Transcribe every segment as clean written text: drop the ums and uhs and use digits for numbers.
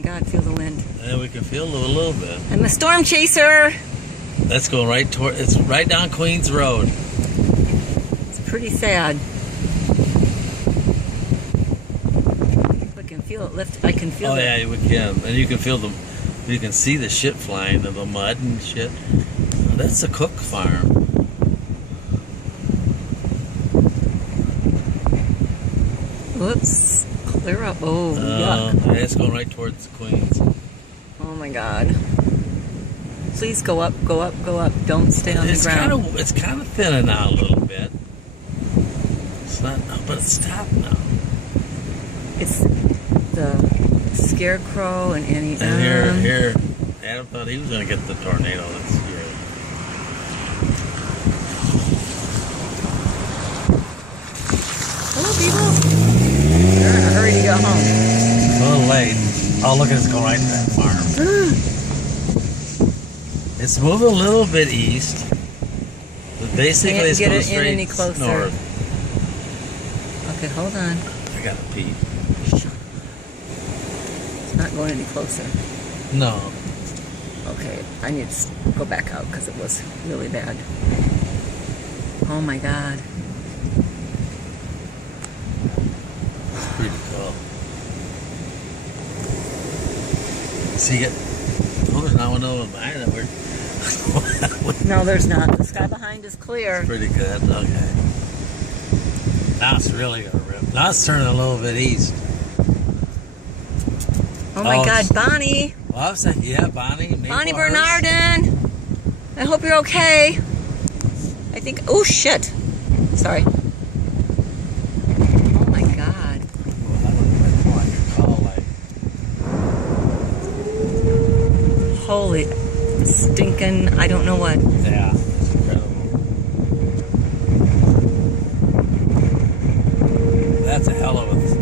my God, feel the wind. Yeah, we can feel it a little bit. I'm a storm chaser. That's going right toward, it's right down Queens Road. It's pretty sad. I can feel it lift. I can feel it. Oh yeah, we can. And you can feel the, you can see the shit flying and the mud and shit. That's a Cook farm. Whoops. Clear up. Oh, yuck. Yeah, it's going right towards Queens. Oh my God. Please go up, go up, go up. Don't stay on the ground. It's kind of thinning out a little bit. It's not, but it's stopped now. It's the Scarecrow and Annie. And here, Adam thought he was going to get the tornado. That's scary. Hello, people. They're in a hurry to go home. A little late. Oh, look, it's going right to that farm. It's moving a little bit east, but basically it's going straight any closer. north. Okay, hold on. I gotta pee. It's not going any closer. No. Okay, I need to go back out because it was really bad. Oh my God. It's pretty cool. See it? Oh, there's not one over behind it. No, there's not. The sky behind is clear. Pretty good. Okay. Now it's really gonna rip. Now it's turning a little bit east. Oh my God, Bonnie. Well, I was saying, yeah, Bonnie. Bonnie Bernardin. I hope you're okay. I think. Oh shit. Sorry. Oh my God. Well, I don't even know on your call light. Holy stinking, I don't know what. Yeah, it's incredible.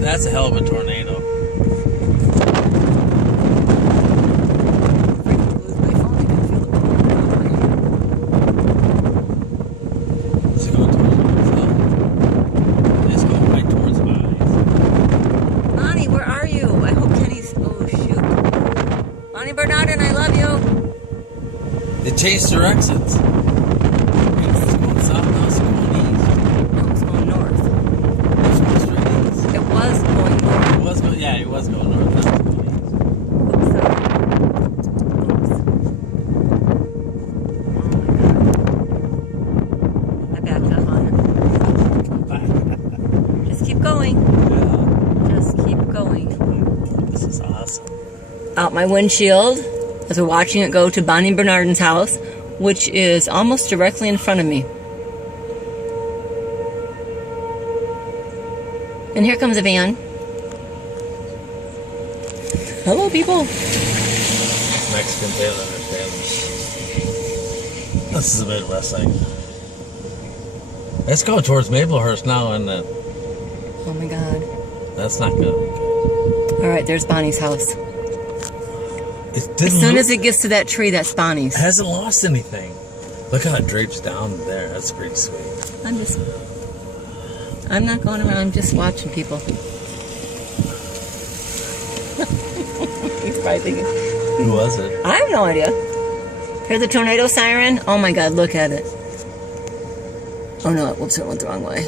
That's a hell of a tornado. Is it going towards the It's going right towards Bonnie's. Bonnie, where are you? I hope Kenny's. Oh shoot. Bonnie Bernardin, I love you. It changed directions. It was going south, now it's going east. No, it's going north. It's going straight east. It was going north. It was going, yeah, it was going north, now it's going east. I backed up on it. Just keep going. Yeah. Just keep going. This is awesome. Out my windshield as we're watching it go to Bonnie Bernardin's house, which is almost directly in front of me. And here comes a van. Hello, people. Mexicans, they don't understand. This is the Midwest thing. It's going towards Maplehurst now, isn't it? Oh my God. That's not good. All right, there's Bonnie's house. It As soon as it gets to that tree, that's Bonnie's. It hasn't lost anything. Look how it drapes down there. That's pretty sweet. I'm not going around, I'm just watching people. He's probably thinking. Who was it? I have no idea. Hear the tornado siren? Oh my God, look at it. Oh no, whoops, it went the wrong way.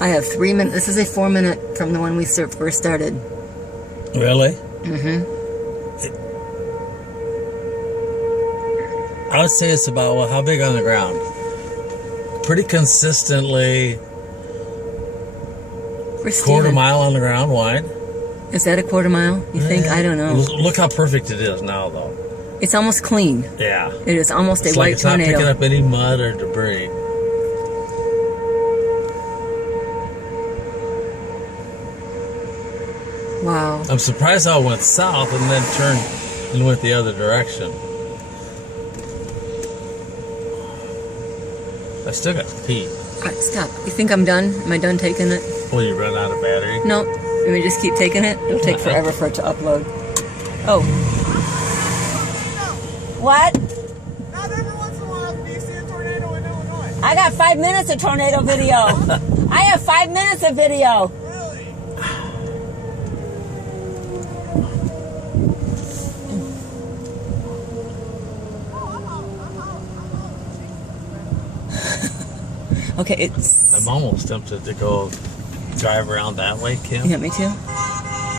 I have 3 minutes. This is a 4-minute from the one we first started. Really? Mm-hmm. I would say it's about, well, how big on the ground? Pretty consistently, quarter mile on the ground wide. Is that a quarter mile? You think? I don't know. Look how perfect it is now, though. It's almost clean. Yeah. It is almost a white it's tornado. It's not picking up any mud or debris. Wow. I'm surprised how it went south and then turned and went the other direction. I still got to pee. All right, stop. You think I'm done? Am I done taking it? Will you run out of battery? No. Let me just keep taking it. It'll take forever for it to upload. Oh. What? Not every once in a while do you see a tornado in Illinois. I got 5 minutes of tornado video. I have 5 minutes of video. Really? Okay, it's... I'm almost tempted to go drive around that way, Kim. You want me to?